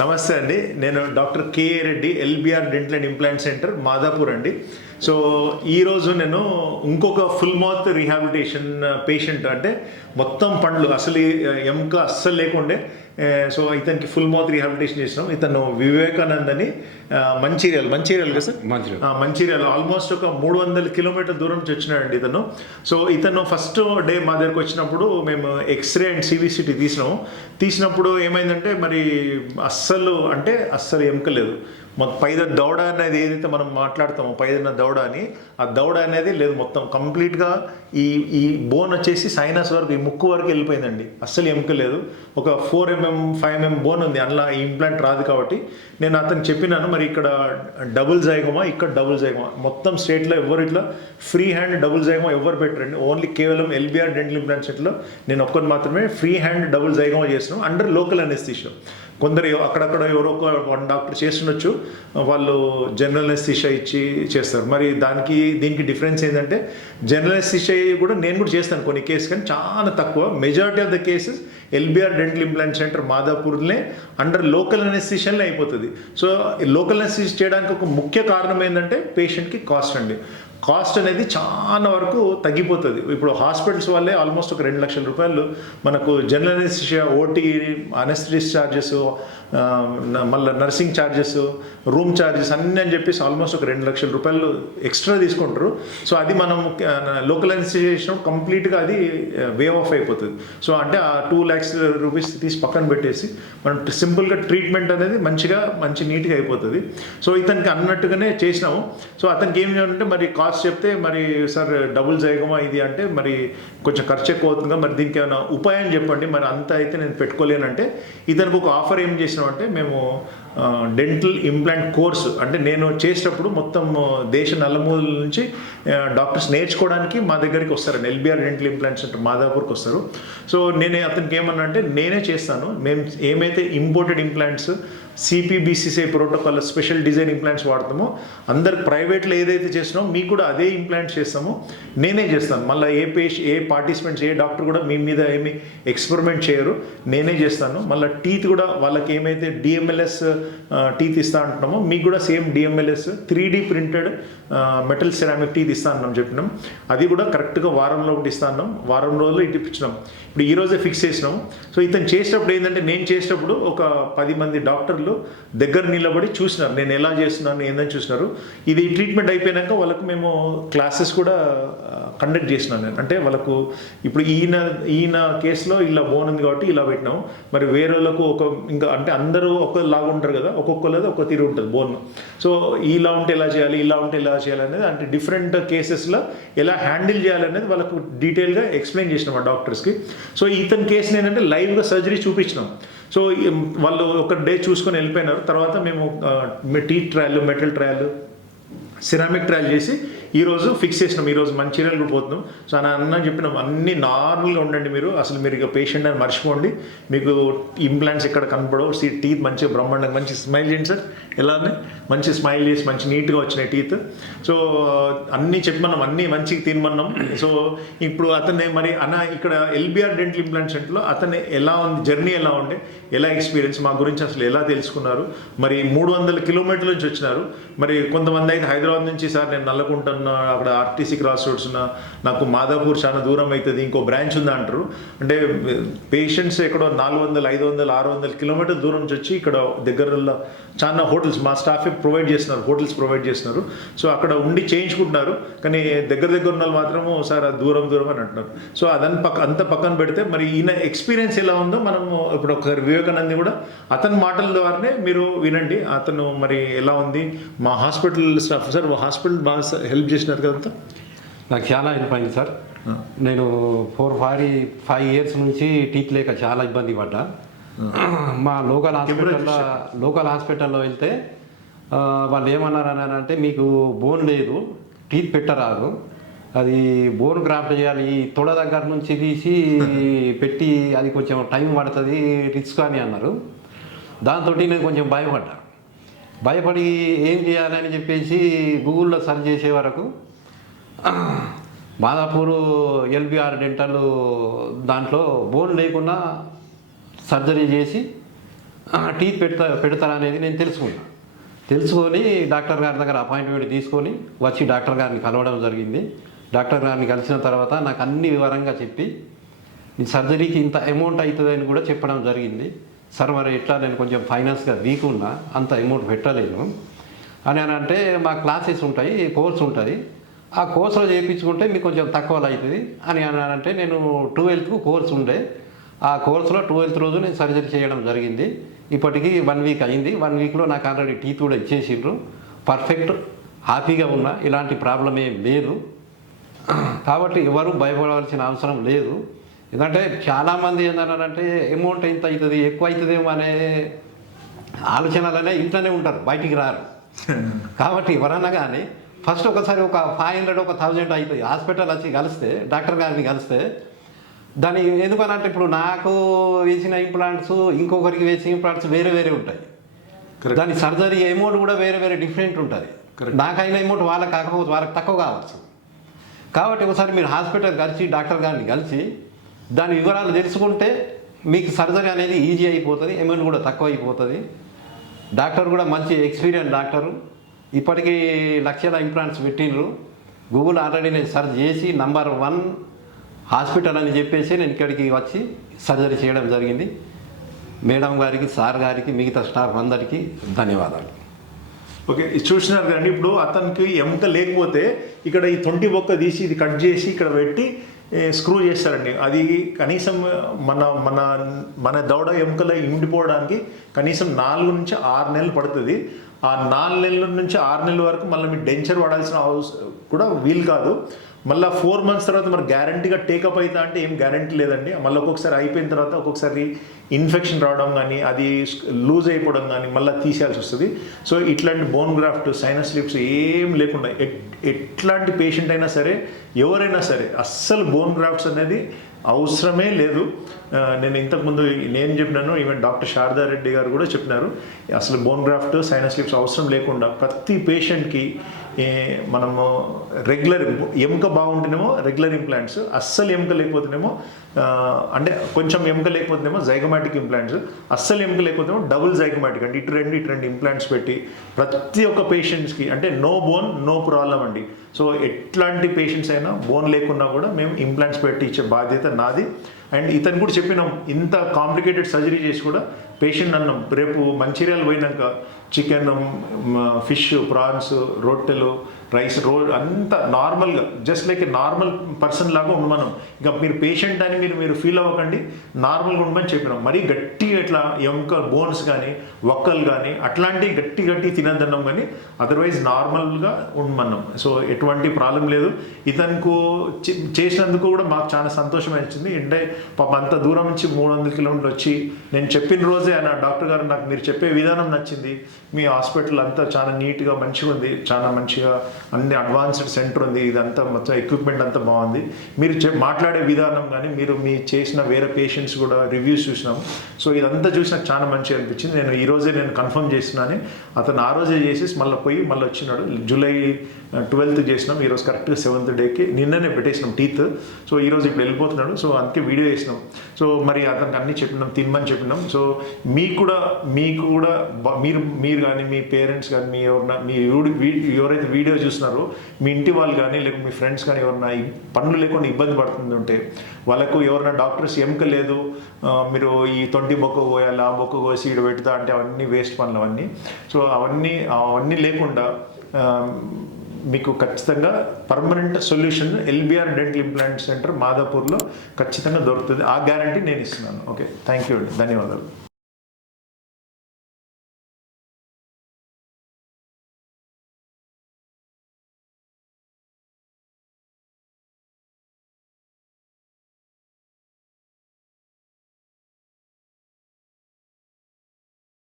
నమస్తే అండి. నేను doctor K A Reddy, LBR dental and implant centre, Madhapur అండి. సో ఈరోజు నేను ఇంకొక ఫుల్ మౌత్ రీహాబిలిటేషన్ పేషెంట్, అంటే మొత్తం పండ్లు అసలు ఎముక అస్సలు లేకుండే. సో ఇతనికి ఫుల్ మౌత్ రీహాబిలిటేషన్ చేసినాం. ఇతను వివేకానంద్ అని మంచిర్యాల కదా సార్, మంచిర్యాల ఆల్మోస్ట్ ఒక 300 కిలోమీటర్ దూరం నుంచి వచ్చినాడండి ఇతను. సో ఇతను ఫస్ట్ డే మా దగ్గరకు వచ్చినప్పుడు మేము ఎక్స్రే అండ్ సివిసిటీ తీసినప్పుడు ఏమైందంటే మరి అస్సలు ఎముక లేదు. మాకు పైన దవడ అనేది ఏదైతే మనం మాట్లాడతామో పైన దవడ అని, ఆ దవడ అనేది లేదు. మొత్తం కంప్లీట్గా ఈ ఈ బోన్ వచ్చేసి సైనస్ వరకు, ఈ ముక్కు వరకు వెళ్ళిపోయిందండి. అస్సలు ఎముక లేదు. ఒక 4 mm 5 mm బోన్ ఉంది, అందులో ఈ ఇంప్లాంట్ రాదు. కాబట్టి నేను అతనికి చెప్పినాను, మరి ఇక్కడ డబుల్ జైగోమా, ఇక్కడ డబుల్ జైగోమా, మొత్తం స్టేట్లో ఎవరు ఇట్లా ఫ్రీ హ్యాండ్ డబుల్ జైగోమా ఎవరు పెట్టరండి. ఓన్లీ కేవలం ఎల్బిఆర్ డెంటల్ ఇంప్లాంట్ సెట్లో నేను ఒక్కరిని మాత్రమే ఫ్రీ హ్యాండ్ డబుల్ జైగోమా చేస్తున్నాం అండర్ లోకల్ అనెస్థీషియా. కొందరు అక్కడక్కడ ఎవరో ఒక 1 డాక్టర్ చేస్తుండొచ్చు, వాళ్ళు జనరల్ అనెస్థీషియా ఇచ్చి చేస్తారు. మరి దీనికి డిఫరెన్స్ ఏంటంటే జనరల్ అనెస్థీషియా కూడా నేను కూడా చేస్తాను కొన్ని కేసెస్, కానీ చాలా తక్కువ. Majority of the cases LBR dental implant centre మాదాపూర్నే అండర్ లోకల్ అనెస్థీషియాలో అయిపోతుంది. సో లోకల్ అనెస్థీషియా చేయడానికి ఒక ముఖ్య కారణం ఏంటంటే పేషెంట్కి కాస్ట్ అండి. కాస్ట్ అనేది చాలా వరకు తగ్గిపోతుంది. ఇప్పుడు హాస్పిటల్స్ వల్లే ఆల్మోస్ట్ ఒక 2 లక్షల రూపాయలు మనకు general anaesthesia, OT, anaesthetist charges, మళ్ళీ నర్సింగ్ ఛార్జెస్, రూమ్ ఛార్జెస్ అన్నీ అని చెప్పేసి ఆల్మోస్ట్ ఒక 2 లక్షల రూపాయలు ఎక్స్ట్రా తీసుకుంటారు. సో అది మనం లోకల్ అనెస్థీషియా చేసినప్పుడు కంప్లీట్గా అది వేవ్ ఆఫ్ అయిపోతుంది. సో అంటే ఆ 2 lakhs రూపీస్ తీసి పక్కన పెట్టేసి మనం సింపుల్గా ట్రీట్మెంట్ అనేది మంచి నీట్గా అయిపోతుంది. సో ఇతనికి అన్నట్టుగానే చేసినాము. సో అతనికి ఏం చేయాలంటే మరి కాస్ట్ చెప్తే, మరి సార్ డబుల్ జైగోమా ఇది అంటే మరి కొంచెం ఖర్చు ఎక్కువ అవుతుందా, మరి దీనికి ఏమైనా ఉపాయం చెప్పండి, మరి అంత అయితే నేను పెట్టుకోలేనంటే ఇతనికి ఒక ఆఫర్ ఏం చేసినామంటే, మేము డెంటల్ ఇంప్లాంట్ కోర్సు, అంటే నేను చేసేటప్పుడు మొత్తం దేశ నలుమూల నుంచి డాక్టర్స్ నేర్చుకోవడానికి మా దగ్గరికి వస్తారండి. ఎల్బిఆర్ డెంటల్ ఇంప్లాంట్ సెంటర్ మాదాపూర్కి వస్తారు. సో అతనికి ఏమన్నా అంటే నేనే చేస్తాను. మేము ఏమైతే imported implants CPBCCI protocol special design implants వాడతామో, అందరికి ప్రైవేట్లో ఏదైతే చేస్తున్నామో మీకు కూడా అదే ఇంప్లాంట్స్ చేస్తామో నేనే చేస్తాను. మళ్ళీ ఏ పార్టిసిపెంట్స్, ఏ డాక్టర్ కూడా మీ మీద ఏమి ఎక్స్పెరిమెంట్ చేయరు, నేనే చేస్తాను. మళ్ళీ టీత్ కూడా వాళ్ళకి ఏమైతే డిఎంఎల్ఎస్ టీత్ ఇస్తా అంటున్నామో మీకు కూడా same DMLS 3D printed metal ceramic teeth ఇస్తా అన్నాం చెప్పినాం. అది కూడా కరెక్ట్గా వారంలో ఒకటి ఇస్తా అన్నాం, వారం రోజులు ఇటు ఇప్పించినాం. ఇప్పుడు ఈరోజే ఫిక్స్ చేసినాం. సో ఇతను చేసేటప్పుడు ఏంటంటే, నేను చేసేటప్పుడు ఒక 10 మంది డాక్టర్లు దగ్గర నిలబడి చూసినారు నేను ఎలా చేస్తున్నాను ఏందని చూసినారు. ఇది ట్రీట్మెంట్ అయిపోయినాక వాళ్ళకు మేము క్లాసెస్ కూడా కండక్ట్ చేసినాను నేను. అంటే వాళ్ళకు ఇప్పుడు ఈయన కేసులో ఇలా బోన్ ఉంది కాబట్టి ఇలా పెట్టినాము, మరి వేరే వాళ్ళకు ఇంకా అంటే అందరూ ఒకలాగా ఉంటారు కదా, ఒక్కొక్కరిది ఒక తీరు ఉంటుంది బోన్. సో ఇలా ఉంటే ఎలా చేయాలి, ఇలా ఉంటే ఎలా చేయాలి అనేది, అంటే డిఫరెంట్ కేసెస్లో ఎలా హ్యాండిల్ చేయాలనేది వాళ్ళకు డీటెయిల్గా ఎక్స్ప్లెయిన్ చేసినాం ఆ డాక్టర్స్కి. సో ఇతని కేసుని ఏంటంటే లైవ్గా సర్జరీ చూపించినాం. సో వాళ్ళు ఒక డే చూసుకొని వెళ్ళిపోయినారు. తర్వాత మేము teeth trial, metal trial, ceramic trial చేసి ఈరోజు ఫిక్స్ చేసినాం. ఈరోజు మంచిర్యాల కూడా పోతున్నాం. సో అన్న చెప్పినాం, అన్నీ నార్మల్గా ఉండండి, మీరు ఇక పేషెంట్ అని మర్చిపోండి, మీకు ఇంప్లాంట్స్ ఎక్కడ కనపడవు, టీత్ మంచిగా బ్రహ్మాండంగా మంచి స్మైల్ చేయండి సార్, ఎలానే మంచి స్మైల్ చేసి మంచి నీట్గా వచ్చినాయి టీత్. సో అన్నీ చెప్పమన్నాం, అన్నీ మంచిగా తినమన్నాం. సో ఇప్పుడు అతన్ని మరి ఇక్కడ ఎల్బిఆర్ డెంటల్ ఇంప్లాంట్ సెంటర్లో అతన్ని ఎలా ఉంది, జర్నీ ఎలా ఉండే, ఎలా ఎక్స్పీరియన్స్, మా గురించి అసలు ఎలా తెలుసుకున్నారు, మరి 300 కిలోమీటర్ల నుంచి వచ్చినారు. మరి కొంతమంది అయితే హైదరాబాద్ నుంచి, సార్ నేను నల్లకుంటాను, అక్కడ ఆర్టీసీ క్రాస్ రోడ్స్ ఉన్నా, నాకు మాదాపూర్ చాలా దూరం అవుతుంది, ఇంకో బ్రాంచ్ ఉందా అంటారు. అంటే పేషెంట్స్ ఎక్కడో 400, 500, 600 కిలోమీటర్ల దూరం నుంచి వచ్చి ఇక్కడ దగ్గరలో చాలా హోటల్స్ మా స్టాఫే ప్రొవైడ్ చేస్తున్నారు, హోటల్స్ ప్రొవైడ్ చేస్తున్నారు. సో అక్కడ ఉండి చేయించుకుంటున్నారు. కానీ దగ్గర ఉన్న వాళ్ళు మాత్రము సార్ అది దూరం అని అంటున్నారు. సో అంత పక్కన పెడితే మరి ఈయన ఎక్స్పీరియన్స్ ఎలా ఉందో మనము ఇప్పుడు ఒకసారి వివేకానంది కూడా అతని మాటల ద్వారానే మీరు వినండి. అతను మరి ఎలా ఉంది, మా హాస్పిటల్ స్టాఫ్ సార్, హాస్పిటల్ బాగా హెల్ప్ చేసినారు కదంతా. నాకు చాలా హెల్ప్ అయింది సార్. నేను 4-5 years నుంచి టీత్ లేక చాలా ఇబ్బంది పడ్డా. మా లోకల్ హాస్పిటల్లో వెళ్తే వాళ్ళు ఏమన్నారు అని అంటే, మీకు బోన్ లేదు, టీత్ పెట్టరాదు, అది బోన్ గ్రాఫ్ట్ చేయాలి, తొడ దగ్గర నుంచి తీసి పెట్టి అది కొంచెం టైం పడుతుంది, రిస్క్ అని అన్నారు. దాంతో నేను కొంచెం భయపడి ఏం చేయాలని చెప్పేసి గూగుల్లో సెర్చ్ చేసే వరకు మాదాపూర్ ఎల్బిఆర్ డెంటల్ దాంట్లో బోన్ లేకుండా సర్జరీ చేసి టీత్ పెడతారా అనేది నేను తెలుసుకొని డాక్టర్ గారి దగ్గర అపాయింట్మెంట్ తీసుకొని వచ్చి డాక్టర్ గారిని కలవడం జరిగింది. డాక్టర్ గారిని కలిసిన తర్వాత నాకు అన్ని వివరంగా చెప్పి ఈ సర్జరీకి ఇంత అమౌంట్ అవుతుంది అని కూడా చెప్పడం జరిగింది. సార్ మరి ఎట్లా, నేను కొంచెం ఫైనాన్స్గా వీక్ ఉన్నా, అంత అమౌంట్ పెట్టలేను అని అంటే మా క్లాసెస్ ఉంటాయి, కోర్స్ ఉంటుంది, ఆ కోర్సులో చేయించుకుంటే మీకు కొంచెం తక్కువలో అవుతుంది అని అంటే నేను 12th కోర్స్ ఉండే, ఆ కోర్సులో 12th రోజు నేను సర్జరీ చేయడం జరిగింది. ఇప్పటికీ 1 వీక్ అయింది. 1 వీక్లో నాకు ఆల్రెడీ టీత్ కూడా ఇచ్చేసిండ్రు. పర్ఫెక్ట్ హ్యాపీగా ఉన్నా, ఇలాంటి ప్రాబ్లం ఏం లేదు. కాబట్టి ఎవరు భయపడవలసిన అవసరం లేదు. ఎందుకంటే చాలామంది ఏంటంటే అమౌంట్ ఎంత అవుతుంది, ఎక్కువ అవుతుందేమో అనే ఆలోచనలనే ఇంట్లోనే ఉంటారు, బయటికి రారు. కాబట్టి ఎవరన్నా కానీ ఫస్ట్ ఒకసారి ఒక 500 ఒక 1000 అవుతుంది. హాస్పిటల్ వచ్చి కలిస్తే, డాక్టర్ గారిని కలిస్తే, దాని ఎందుకనంటే ఇప్పుడు నాకు వేసిన ఇంప్లాంట్స్ ఇంకొకరికి వేసిన ఇంప్లాంట్స్ వేరే వేరే ఉంటాయి. దాని సర్జరీ అమౌంట్ కూడా వేరే వేరే డిఫరెంట్ ఉంటుంది. నాకైన అమౌంట్ వాళ్ళకి కాకపోతే వాళ్ళకి తక్కువ కావచ్చు. కాబట్టి ఒకసారి మీరు హాస్పిటల్ కలిసి డాక్టర్ గారిని కలిసి దాని వివరాలు తెలుసుకుంటే మీకు సర్జరీ అనేది ఈజీ అయిపోతుంది, అమౌంట్ కూడా తక్కువ అయిపోతుంది. డాక్టర్ కూడా మంచి ఎక్స్పీరియన్స్ డాక్టరు, ఇప్పటికీ లక్షల ఇంప్లాంట్స్ పెట్టిండ్రు. గూగుల్ ఆల్రెడీ నేను సెర్చ్ చేసి నంబర్ 1 హాస్పిటల్ అని చెప్పేసి నేను ఇక్కడికి వచ్చి సర్జరీ చేయడం జరిగింది. మేడం గారికి, సార్ గారికి, మిగతా స్టాఫ్ అందరికీ ధన్యవాదాలు. ఓకే, చూసినారు కదండి. ఇప్పుడు అతనికి ఎముక లేకపోతే ఇక్కడ ఈ 20 బొక్క తీసి ఇది కట్ చేసి ఇక్కడ పెట్టి స్క్రూ చేస్తారండి. అది కనీసం మన మన మన దవడ ఎముకల ఇండిపోవడానికి కనీసం 4 నుంచి 6 నెలలు పడుతుంది. ఆ 4 నెలల నుంచి 6 నెలల వరకు మళ్ళీ మీరు డెంచర్ వాడాల్సిన అవసరం కూడా వీలు కాదు. మళ్ళీ 4 months తర్వాత మరి గ్యారంటీగా టేకప్ అవుతా అంటే ఏం గ్యారంటీ లేదండి. మళ్ళీ ఒక్కొక్కసారి అయిపోయిన తర్వాత ఒక్కొక్కసారి ఇన్ఫెక్షన్ రావడం కానీ, అది లూజ్ అయిపోవడం కానీ మళ్ళీ తీసేయాల్సి వస్తుంది. సో ఇట్లాంటి బోన్ గ్రాఫ్ట్, సైనస్ లిప్స్ ఏం లేకుండా ఎట్లాంటి పేషెంట్ అయినా సరే, ఎవరైనా సరే అస్సలు బోన్ గ్రాఫ్ట్స్ అనేది అవసరమే లేదు. నేను ఇంతకుముందు నేను చెప్పినాను, ఈవెన్ డాక్టర్ శారదా రెడ్డి గారు కూడా చెప్పినారు, అసలు బోన్ గ్రాఫ్ట్, సైనస్ లిప్స్ అవసరం లేకుండా ప్రతి పేషెంట్కి మనము రెగ్యులర్ ఎముక బాగుంటేనేమో రెగ్యులర్ ఇంప్లాంట్స్, అస్సలు ఎముక లేకపోతేనేమో అంటే కొంచెం ఎముక లేకపోతేనేమో జైగమాటిక్ ఇంప్లాంట్స్, అస్సలు ఎముక లేకపోతేనేమో డబుల్ జైగమాటిక్ అంటే ఇటు రెండు ఇంప్లాంట్స్ పెట్టి ప్రతి ఒక్క పేషెంట్స్కి అంటే నో బోన్ నో ప్రాబ్లం అండి. సో ఎట్లాంటి పేషెంట్స్ అయినా బోన్ లేకున్నా కూడా మేము ఇంప్లాంట్స్ పెట్టి ఇచ్చే బాధ్యత నాది. అండ్ ఇతను కూడా చెప్పినాం, ఇంత కాంప్లికేటెడ్ సర్జరీ చేసి కూడా పేషెంట్ అన్నాం రేపు మంచిర్యాల పోయినాక చికెన్, ఫిష్, ప్రాన్స్, రొట్టెలు, రైస్, అంతా నార్మల్గా జస్ట్ లైక్ ఏ నార్మల్ పర్సన్ లాగా ఉండమనం. ఇంకా మీరు పేషెంట్ అని మీరు ఫీల్ అవ్వకండి, నార్మల్గా ఉండమని చెప్పినాం. మరీ గట్టిగా ఇట్లా ఎముక బోన్స్ కానీ, వక్కలు కానీ అట్లాంటివి గట్టి తినద్దన్నాం, కానీ అదర్వైజ్ నార్మల్గా ఉండమన్నాం. సో ఎటువంటి ప్రాబ్లం లేదు. ఇతనికి చేసినందుకు కూడా మాకు చాలా సంతోషం వచ్చింది. అంటే పాప అంత దూరం నుంచి 300 కిలోమీటర్లు వచ్చి నేను చెప్పిన రోజే ఆయన డాక్టర్ గారు నాకు మీరు చెప్పే విధానం నచ్చింది, మీ హాస్పిటల్ అంతా చాలా నీట్గా మంచిగా ఉంది, చాలా మంచిగా అన్ని అడ్వాన్స్డ్ సెంటర్ ఉంది, ఇదంతా మొత్తం ఎక్విప్మెంట్ అంతా బాగుంది, మీరు మాట్లాడే విధానం కానీ మీరు మీ చేసిన వేరే పేషెంట్స్ కూడా రివ్యూస్ చూసినాం. సో ఇదంతా చూసి నాకు చాలా మంచిగా అనిపించింది. నేను ఈరోజే కన్ఫర్మ్ చేస్తున్నాను. అతను ఆ రోజే చేసేసి మళ్ళీ వచ్చినాడు. జూలై 12th చేసినాం, ఈరోజు కరెక్ట్గా 7th డేకి నిన్ననే పెట్టేసినాం టీత్. సో ఈరోజు ఇప్పుడు వెళ్ళిపోతున్నాడు. సో అందుకే వీడియో చేసినాం. సో మరి అతనికి అన్నీ చెప్పినాం, తినమని చెప్పినాం. సో మీకు కూడా మీరు కానీ మీ పేరెంట్స్ కానీ మీ ఎవరైతే వీడియో చూస్తున్నారో మీ ఇంటి వాళ్ళు కానీ లేకపోతే మీ ఫ్రెండ్స్ కానీ ఎవరైనా పనులు లేకుండా ఇబ్బంది పడుతుందంటే వాళ్ళకు ఎవరైనా డాక్టర్స్ ఎముక లేదు, మీరు ఈ 20 బొక్క పోయాలి, ఆ బొక్క కోసి ఈడ పెడతా అంటే అవన్నీ వేస్ట్ పనులు అవన్నీ. సో అవన్నీ లేకుండా మీకు ఖచ్చితంగా permanent solution LBR dental implant centre మాదాపూర్లో ఖచ్చితంగా దొరుకుతుంది. ఆ గ్యారంటీ నేను ఇస్తున్నాను. ఓకే, థ్యాంక్ యూ అండి, ధన్యవాదాలు.